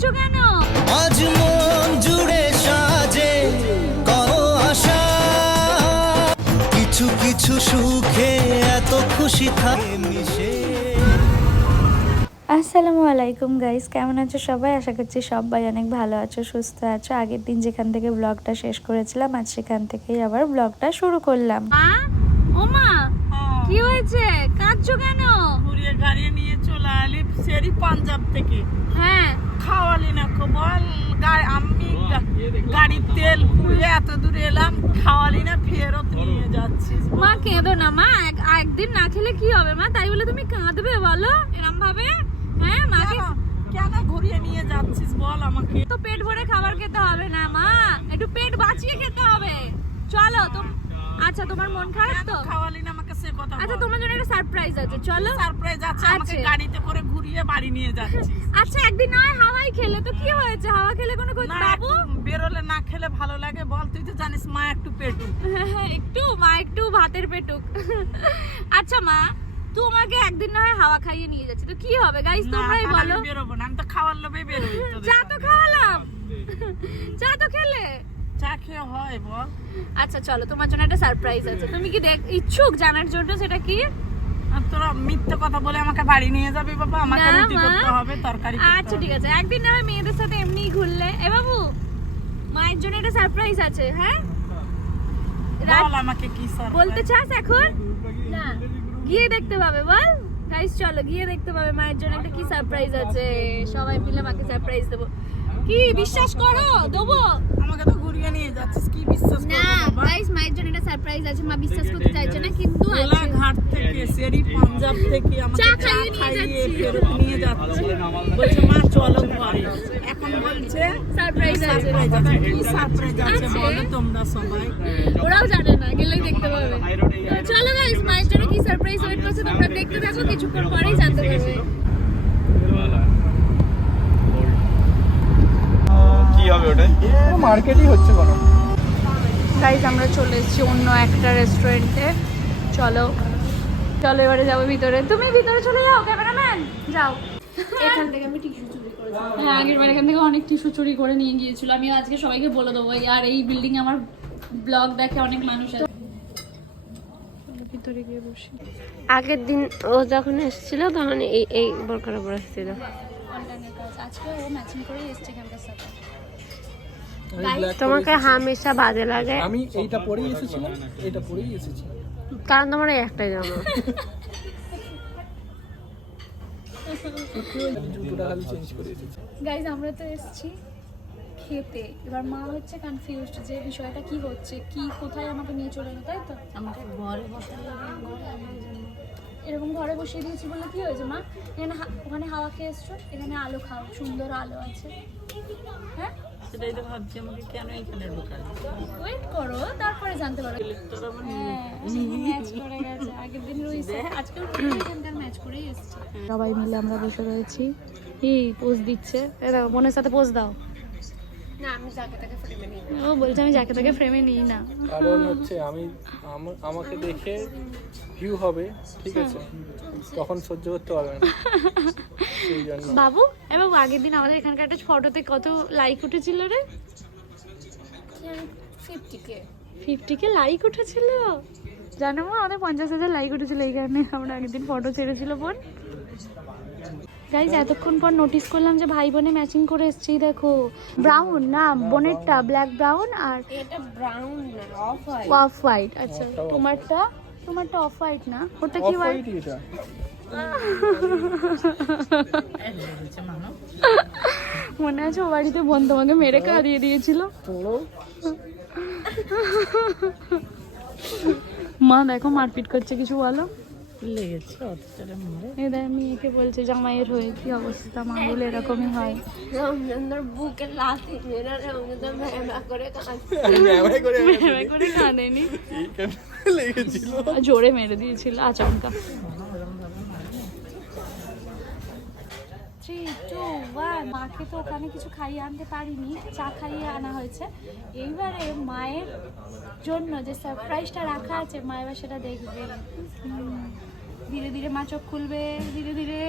কাঁদছো কেন? আজ মন জুড়ে সাজে কত আশা, কিছু কিছু সুখে এত খুশি থাকে মিশে। আসসালামু আলাইকুম গাইস, কেমন আছো সবাই? আশা করছি সবাই অনেক ভালো আছো, সুস্থ আছো। আগের দিন যেখান থেকে ব্লগটা শেষ করেছিলাম, আজ সেখান থেকেই আবার ব্লগটা শুরু করলাম। ওমা, কি হয়েছে? কাঁদছো কেন? ঘুরিয়ে গাড়ি নিয়ে চলে আলি সেরি পাঞ্জাব থেকে। হ্যাঁ, খাওয়ালি না কো বল, আমি গাড়ির তেল পুড়ে এত দূরে এলাম, খাওয়ালি না, ফেরত নিয়ে যাচ্ছিস। মা কেঁদো না মা, একদিন না খেলে কি হবে মা? তাই বলে তুমি কাঁদবে বলো এরম ভাবে? হ্যাঁ, মাকে কেন ঘুরিয়ে নিয়ে যাচ্ছিস বল আমাকে? তো পেট ভরে খাবার খেতে হবে না মা, একটু পেট বাঁচিয়ে খেতে হবে। চলো তো। আচ্ছা, তোমার মন খারাপ তো? খাওয়ালি না আমাকে সে কথা। আচ্ছা, তোমার জন্য একটা সারপ্রাইজ আছে, চলো। সারপ্রাইজ আছে? আমাকে গাড়িতে করে ঘুরিয়ে বাড়ি নিয়ে যাচ্ছিস। আচ্ছা, একদিন নয় হাওয়াই খেলে তো কি হয়েছে? হাওয়া খেলে কোনো ক্ষতি? না, বাবু বেরোলে না খেলে ভালো লাগে বল? তুই তো জানিস মা একটু পেটু। হ্যাঁ, একটু মা একটু ভাতের পেটুক। আচ্ছা মা, তোমাকে একদিন না হয় হাওয়া খাইয়ে নিয়ে যাচ্ছি, তো কি হবে গাইস? তোমরাই বলো। আমি বেরোবো না, আমি তো খাওয়ার লোভেই বেরোই। চা তো খাওয়ালাম, চা তো খেলে। চা খেয়ে হয় বল? আচ্ছা চলো, তোমার জন্য একটা সারপ্রাইজ আছে। তুমি কি ইচ্ছুক জানার জন্য সেটা কি? আর তোরা মিথ্যে কথা বলে আমাকে বাড়ি নিয়ে যাবি বাবা? আমাকে না, রুটি মা। করতে হবে, তরকারি করতে আচ্ছা হবে। ঠিক আছে, একদিন না হয় মেয়েদের সাথে এমনিই ঘুরলে। এ বাবু, মায়ের জন্য একটা সারপ্রাইজ আছে। হ্যাঁ, বল আমাকে কি সারপ্রাইজ বলতে চাস এখন? না, গিয়ে দেখতে পাবে। বল গাইস, চলো গিয়ে দেখতে পাবে মায়ের জন্য একটা কি সারপ্রাইজ আছে। সবাই মিলে মাকে সারপ্রাইজ দেবো। কি বিশ্বাস করো? দেবো? আমাকে তো ঘুরিয়ে নিয়ে যাচ্ছিস, কি বিশ্বাস না করব বাবা? গাইস, মায়ের জন্য একটা সারপ্রাইজ আছে। মা বিশ্বাস করতে চাইছে না, কিন্তু গোলা আছে। ঘাট থেকে সেরি পাঞ্জাব থেকে আমাকে চা চা খাইয়ে নিয়ে খাইয়ে যাচ্ছি। ফেরত নিয়ে যাচ্ছে। বলছে মা চলো ঘরে। এখন বলছে সারপ্রাইজ আছে। সারপ্রাইজ আছে। কি সারপ্রাইজ আছে আছে। বলো তোমরা সবাই? ওরাও জানে না, গেলেই দেখতে পাবে। তো চলো গাইস, মায়ের জন্য কি সারপ্রাইজ ওয়েট করছে তোমরা দেখতে থাকো, কিছুক্ষণ পরেই জানতে পারবে। কি হবে ওটাই? মার্কেটই হচ্ছে কোনো। গাইস, আমরা চলে এসেছি অন্য একটা রেস্টুরেন্টে। চলো চলো, এবারে যাবো ভিতরে। তুমি ভিতরে চলে যাও, ক্যামেরাম্যান যাও। এখান থেকে আমি টিস্যু চুরি করেছিলাম। হ্যাঁ, আগের বার এখান থেকে অনেক টিস্যু চুরি করে নিয়ে গিয়েছিল। আমি আজকে সবাইকে বলে দেবো, আর এই বিল্ডিং আমার ব্লগ দেখে অনেক মানুষ আছে। ভিতরে গিয়ে বসি। আগের দিন ও যখন এসেছিল তখন এই বোরকাটা পরে এসেছিল। আজকে ও ম্যাচিং করে এসেছে এখানকার সাথে। তোমাকে হামেশা বাজে লাগে, আমি এইটা পরেই এসেছিলাম, এটা পরেই এসেছি। কারণ তোমার এই একটাই জামা। জুতোটা খালি চেঞ্জ করে এসেছি। গাইজ, আমরা তো এসেছি খেতে। এবার মা হচ্ছে কনফিউজড যে বিষয়টা কি হচ্ছে, কি কোথায় আমাকে নিয়ে চলে এলো, তাই তো? আমাকে ঘরে বসালে এরকম ঘরে বসিয়ে দিয়েছি বলে কি হয়েছে মা? এখানে ওখানে হাওয়া খেয়ে এসছো, এখানে আলো খাও, সুন্দর আলো আছে। হ্যাঁ, সেটাই তো ভাবছি, আমাকে কেন এখানে ঢোকালি? ওয়েট করো, তারপরে জানতে পারো। ম্যাচ করে গেছে আগের দিন রয়েছে, আজকেও এখানকার ম্যাচ করেই এসেছে। সবাই মিলে আমরা বসে রয়েছি। এই পোজ দিচ্ছে, এই দেখো, বোনের সাথে পোজ দাও। না, আমি যাকে তাকে ফ্রেমে নিই। ও বলছে আমি যাকে তাকে ফ্রেমে নিই না। কারণ হচ্ছে আমাকে দেখে ভিউ হবে, ঠিক আছে, তখন সহ্য করতে পারবে না, সেই জন্য। বাবু, এবং আগের দিন আমাদের এখানকার একটা ফটোতে কত লাইক উঠেছিল রে? 50K লাইক উঠেছিল। জানো মা, আমাদের 50,000 লাইক উঠেছিল এই কারণে আমরা আগের দিন ফটো ছেড়েছিল বোন। গাইজ, এতক্ষণ পর নোটিস করলাম যে ভাই বোনে ম্যাচিং করে এসেছি। দেখো, ব্রাউন না, বোনেরটা ব্ল্যাক ব্রাউন আর এটা ব্রাউন না, অফ হোয়াইট। Off white. আচ্ছা, তোমারটা অফ হোয়াইট না, ওটা কি হোয়াইট? এটা মনে আছে ও বাড়িতে বোন তোমাকে মেরে খাইয়ে দিয়েছিল? মা দেখো মারপিট করছে, কিছু বলো। লেগেছে অতটা মরে। এই দেখ, মেয়েকে বলছে জামাইয়ের হয়ে কি অবস্থা। মা বলে এরকমই হয়। রমজানদার বুকে লাথি মেরে রমজান ভ্যাবা করে কাঁদছে। করে কাঁদেনি, এইখানে লেগেছিল, জোরে মেরে দিয়েছিল আচমকা। 3, 2, 1। মাকে তো ওখানে কিছু খাইয়ে আনতে পারিনি, চা খাইয়ে আনা হয়েছে। এইবারে মায়ের জন্য যে সারপ্রাইজটা রাখা আছে, মা এবার সেটা দেখবে। ধীরে ধীরে মা চোখ খুলবে, ধীরে ধীরে।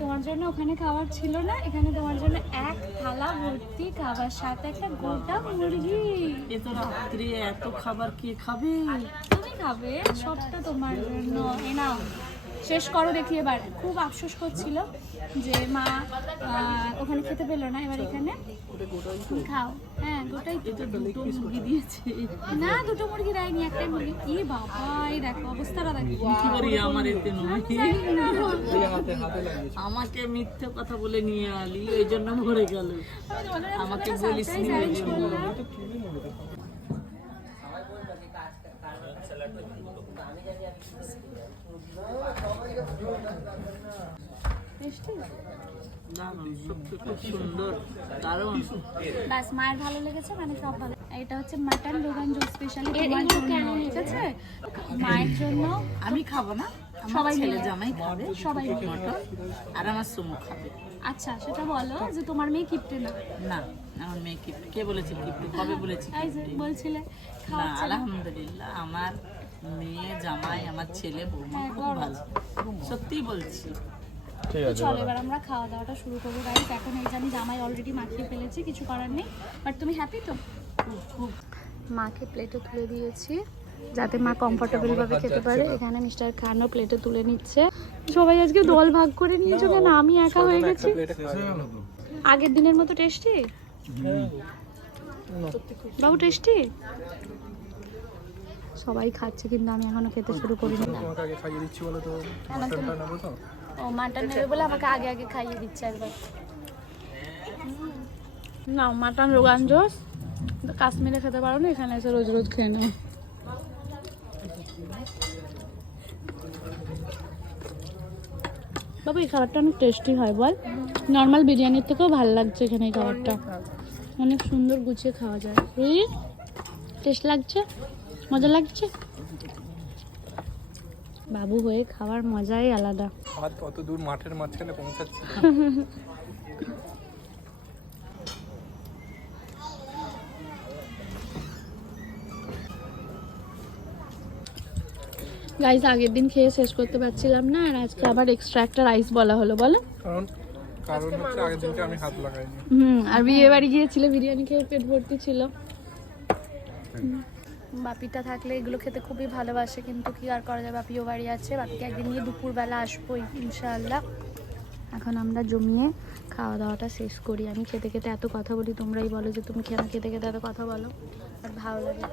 তোমার জন্য ওখানে খাবার ছিল না, এখানে তোমার জন্য এক থালা ভর্তি খাবার, সাথে একটা গোটা মুরগি। এত রাত্রে এত খাবার কে খাবে? তুমি খাবে, সবটা তোমার জন্য। এ নাও, শেষ করো দেখি। এবার খুব আফসোস করছিল যে মা ওখানে খেতে পেলো না, এবার এখানে তুমি খাও। হ্যাঁ, গোটাই তো। দুটো মুরগি দিয়েছে। না, দুটো মুরগি দেয়নি, একটাই মুরগি। ই বাবা, এই দেখো অবস্থাটা দেখো। কি করি আমার এতে নয়। হাতে হাতে লাগিয়েছে। আমাকে মিথ্যে কথা বলে নিয়ে আলি, এই জন্য মরে গেল। আমাকে বলিস নি ওই জন্য। দারুণ, সত্যি খুব সুন্দর, দারুণ। বাস, মায়ের ভালো লেগেছে, মানে সব ভালো। এটা হচ্ছে মাটন রোগান জোস স্পেশালি তোমার জন্য, ঠিক আছে? মায়ের জন্য। আমি খাবো না, সবাই ছেলে মিলে। জামাই খাবে, সবাই মিলে। মটন, আর আমার সুমু খাবে। আচ্ছা, সেটা বলো যে তোমার মেয়ে কিপটে না। না, আমার মেয়ে কিপ্টে। কে বলেছে কিপ্টে? কবে বলেছি এই যে কিপ্টে? বলছিলে না, খাওয়াচ্ছে না। আলহামদুলিল্লাহ আমার মেয়ে জামাই, আমার ছেলে বৌমা হ্যাঁ, খুব ভালো, সত্যিই বলছি। তো চলো এবার আমরা খাওয়া দাওয়াটা শুরু করবো গাইস। এখন এই জানি জামাই অলরেডি মাখিয়ে ফেলেছি, কিছু করার নেই। বাট তুমি হ্যাপি তো? খুব মাকে প্লেটে তুলে দিয়েছি যাতে মা কমফোর্টেবল ভাবে খেতে পারে। এখানে মিস্টার খানও প্লেটে তুলে নিচ্ছে। সবাই আজকে দল ভাগ করে নিয়েছো কেন? আমি একা হয়ে গেছি। আগের দিনের মতো টেস্টি বাবু, টেস্টি। সবাই খাচ্ছে কিন্তু আমি এখনো খেতে শুরু করিনি। তোমাকে আগে খাইয়ে দিচ্ছি বলে তো মাটনটা নেবো তো। ও মাটন নেবে বলে আমাকে আগে আগে খাইয়ে দিচ্ছে একবার। না, মাটন রোগান জোস কাশ্মীরে খেতে পারো না, এখানে এসে রোজ রোজ খেয়ে নাও। বাবু, এই খাবারটা অনেক টেস্টি হয় বল। নর্মাল বিরিয়ানির থেকেও ভালো লাগছে এখানে এই খাবারটা। অনেক সুন্দর গুছিয়ে খাওয়া যায়। টেস্ট লাগছে, মজা লাগছে। বাবু হয়ে খাওয়ার মজাই আলাদা। হাত কত দূর মাঠের মাঝখানে পৌঁছাচ্ছে। রাইস আগের দিন খেয়ে শেষ করতে পারছিলাম না, আর আজকে আবার এক্সট্রা একটা রাইস বলা হলো। বলো। কারণ হচ্ছে আগের দিনকে আমি হাত লাগাইনি। আর বিয়ে বাড়ি গিয়েছিলে, বিরিয়ানি খেয়ে পেট ভর্তি ছিল। বাপিটা থাকলে এগুলো খেতে খুবই ভালোবাসে, কিন্তু কি আর করা যায়, বাপিও বাড়ি আছে। বাপিকে একদিন নিয়ে দুপুরবেলা আসবো ইনশাআল্লাহ। এখন আমরা জমিয়ে খাওয়া দাওয়াটা শেষ করি। আমি খেতে খেতে এত কথা বলি, তোমরাই বলো যে তুমি কেন খেতে খেতে এত কথা বলো, আর ভালো লাগে।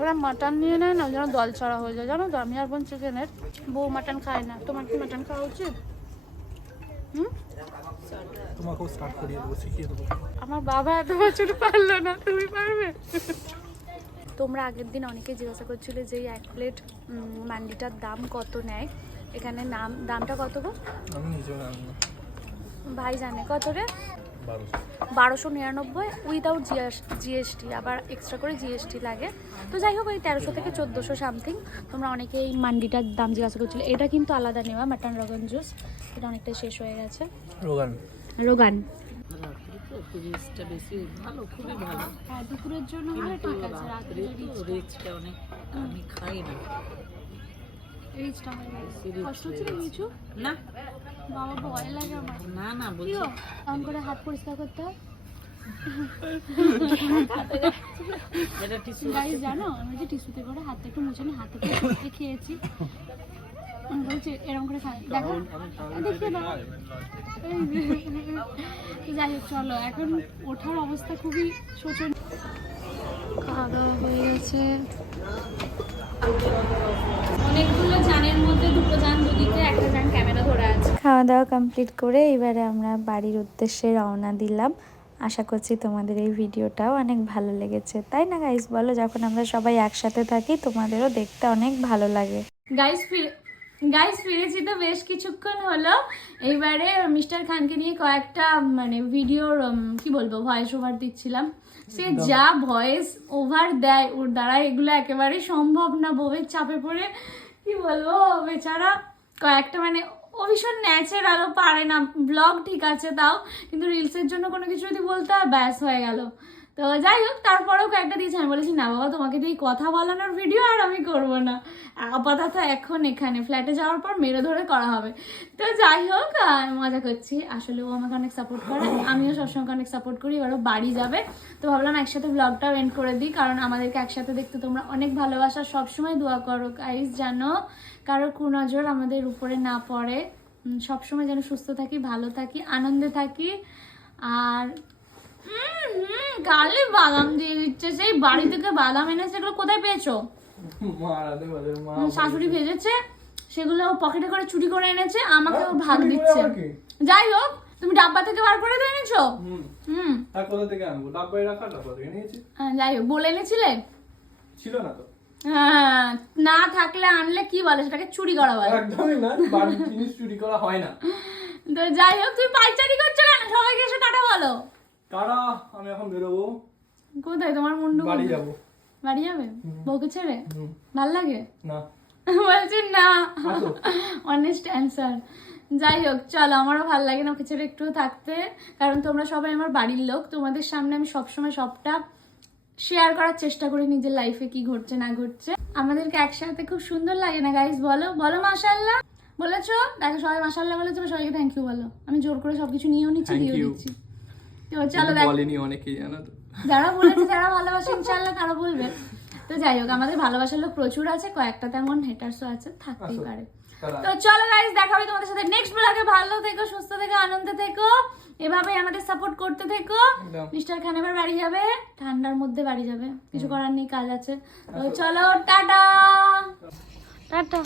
ওরা মাটন নিয়ে নেয় না, যেন দল ছড়া হয়ে যায়, জানো তো। আমি আর বোন চিকেনের, বউ মাটন খায় না। তোমার কি মাটন খাওয়া উচিত? তোমাকেও স্টার্ট করিয়ে দেবো, শিখিয়ে দেবো। আমার বাবা এত বছর পারলো না, তুমি পারবে? তোমরা আগের দিন অনেকে জিজ্ঞাসা করছিলে যে এই এক প্লেট মান্ডিটার দাম কত নেয়। এখানে দামটা কত গো? আমি নিজেও জানি না। ভাই জানে কত রে? 1299 উইদাউট জিএসটি, আবার এক্সট্রা করে জিএসটি লাগে। তো যাই হোক, ওই 1300 থেকে 1400 সামথিং। তোমরা অনেকে এই মান্ডিটার দাম জিজ্ঞাসা করছিলে। এটা কিন্তু আলাদা নেওয়া, মাটন রোগান জুস। এটা অনেকটা শেষ হয়ে গেছে। রোগান রোগান রাত্রে তো একটু রিচটা বেশি ভালো, খুবই ভালো। হ্যাঁ, দুপুরের জন্য হলে ঠিক আছে, রাত্রে রিচটা অনেক আমি খাই না। রিচটা হয়ে গেছে। কষ্ট হচ্ছে না কিছু? না বাবা, ভয় লাগে আমার। না না, কি বলছি গো, এমন করে হাত পরিষ্কার করতে হয়? এটা টিস্যু গাইস জানো, আমি যে টিস্যুতে করে হাতটা একটু মুছে নিয়ে হাতে করে খেয়েছি। আমি বলছি এরকম করে খাই, দেখো দেখিয়ে দাও। যাই হোক, চলো এখন ওঠার অবস্থা খুবই শোচনীয়। খাওয়া দাওয়া হয়ে গেছে। অনেকগুলো জানের মধ্যে দুটো জান দুদিকে, একটা জান ক্যামেরা ধরে আছে। খাওয়া দাওয়া কমপ্লিট করে এবারে আমরা বাড়ির উদ্দেশ্যে রওনা দিলাম। আশা করছি তোমাদের এই ভিডিওটাও অনেক ভালো লেগেছে, তাই না গাইস? বলো, যখন আমরা সবাই একসাথে থাকি তোমাদেরও দেখতে অনেক ভালো লাগে। গাইস ফিরেছি তো বেশ কিছুক্ষণ হলো। এইবারে মিস্টার খানকে নিয়ে কয়েকটা মানে ভিডিওর কি বলবো ভয়েস ওভার দিচ্ছিলাম। সে যা ভয়েস ওভার দেয়, ওর দ্বারা এগুলো একেবারেই সম্ভব না। বউয়ের চাপে পড়ে কি বলবো, বেচারা কয়েকটা মানে ও ভীষণ ন্যাচারাল, পারে না। ব্লগ ঠিক আছে তাও, কিন্তু রিলসের জন্য কোনো কিছু যদি বলতে হয় ব্যাস হয়ে গেল। তো যাই হোক, তারপরেও কয়েকটা দিয়েছে, আমি বলেছি না বাবা তোমাকে দিয়ে কথা বলানোর ভিডিও আর আমি করব না, আপাতত এখন এখানে ফ্ল্যাটে যাওয়ার পর মেরে ধরে করা হবে। তো যাই হোক মজা করছি, আসলে ও আমাকে অনেক সাপোর্ট করে, আমিও সবসময় অনেক সাপোর্ট করি। এবারও বাড়ি যাবে, তো ভাবলাম একসাথে ব্লগটাও এন্ড করে দিই, কারণ আমাদেরকে একসাথে দেখতে তোমরা অনেক ভালোবাসা, সবসময় দোয়া করো গাইস, জানো কারো কুনজর আমাদের উপরে না পড়ে, সবসময় যেন সুস্থ থাকি, ভালো থাকি, আনন্দে থাকি। আর গালে বাদাম দিয়ে দিচ্ছে, সেই বাড়ি থেকে বাদাম এনেছে, এগুলো কোথায় পেয়েছো? শাশুড়ি ভেজেছে, সেগুলো পকেটে করে চুরি করে এনেছে, আমাকে ও ভাগ দিচ্ছে। যাই হোক, তুমি ডাব্বা থেকে বার করে দিয়ে এনেছো? আর কোথা থেকে আনবো? ডাব্বায় রাখা, ডাব্বা থেকে নিয়েছি। যাই হোক, বলে এনেছিলে? ছিল না তো। হ্যাঁ, না থাকলে আনলে কি বলে সেটাকে চুরি করা বলে। একদমই না, বাড়ির জিনিস চুরি করা হয় না। তো যাই হোক, তুমি পাইচারি করছো কেন? সবাইকে এসে টাটা বলো। টাটা, আমি এখন বেরোবো। কোথায় তোমার মুন্ডু? বাড়ি যাবো। বাড়ি যাবে বউকে ছেড়ে? ভাল লাগে না বলছি না, অনেস্ট অ্যান্সার। যাই হোক চলো, আমারও ভালো লাগে না ওকে ছেড়ে একটু থাকতে, কারণ তোমরা সবাই আমার বাড়ির লোক, তোমাদের সামনে আমি সবসময় সবটা শেয়ার করার চেষ্টা করি, নিজের লাইফে কি ঘটছে না ঘটছে। আমাদেরকে একসাথে খুব সুন্দর লাগে না গাইস? বলো বলো মাশাআল্লাহ। বলেছো? দেখো সবাই মাশাআল্লাহ বলেছো, সবাইকে থ্যাংক ইউ বলো। আমি জোর করে সবকিছু নিয়েও নিচ্ছি, দিয়েও দিচ্ছি। তো চলো, বলেনি অনেকেই, জানো তো, যারা বলেছে, যারা ভালোবাসে ইনশাআল্লাহ তারা বলবে। তো যাই হোক, আমাদের ভালোবাসার লোক প্রচুর আছে, কয়েকটা তেমন হেটার্সও আছে, থাকতেই পারে। তো চলো গাইস, দেখা হবে তোমাদের সাথে নেক্সট ব্লগে। ভালো থেকো, সুস্থ থেকো, আনন্দে থেকো, এভাবেই আমাদের সাপোর্ট করতে থেকো। মিস্টার খান এবার বাড়ি যাবে, ঠান্ডার মধ্যে বাড়ি যাবে, কিছু করার নেই, কাজ আছে। তো চলো, টাটা টাটা।